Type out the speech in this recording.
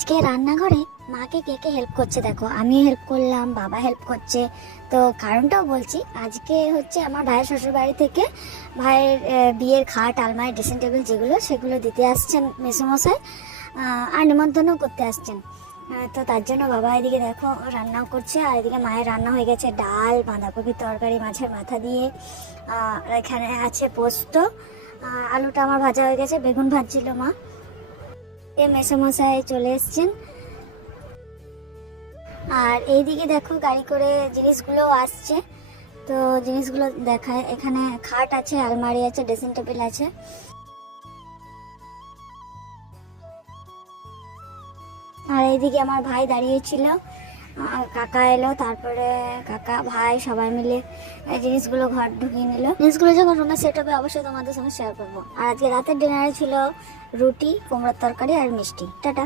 আজকে রান্নাঘরে মাকে কে কে হেল্প করছে দেখো, আমি হেল্প করলাম, বাবা হেল্প করছে। তো কারণটাও বলছি, আজকে হচ্ছে আমার ভাইয়ের শ্বশুর বাড়ি থেকে ভাইয়ের বিয়ের খাট, আলমারি, ড্রেসিং টেবিল যেগুলো সেগুলো দিতে আসছেন মেসোমশাই, আর নিমন্ত্রণও করতে আসছেন। তো তার জন্য বাবা এদিকে দেখো রান্নাও করছে, আর এদিকে মায়ের রান্না হয়ে গেছে ডাল, বাঁধাকপির তরকারি মাছের মাথা দিয়ে, আর এখানে আছে পোস্ত, আলুটা আমার ভাজা হয়ে গেছে, বেগুন ভাজছিল মা। মেসোমশাই চলে এসছেন। আর এইদিকে দেখো গাড়ি করে জিনিসগুলো আসছে, তো জিনিসগুলো দেখায়। এখানে খাট আছে, আলমারি আছে, ড্রেসিং টেবিল আছে। আর এইদিকে আমার ভাই দাঁড়িয়েছিল, কাকা এলো, তারপরে কাকা ভাই সবাই মিলে এই জিনিসগুলো ঘর ঢুকিয়ে নিল। জিনিসগুলো যখন রুমে সেট হবে অবশ্যই তোমাদের সঙ্গে শেয়ার করবো। আর আজকে রাতের ডিনারে ছিল রুটি, কুমড়োর তরকারি আর মিষ্টি। টাটা।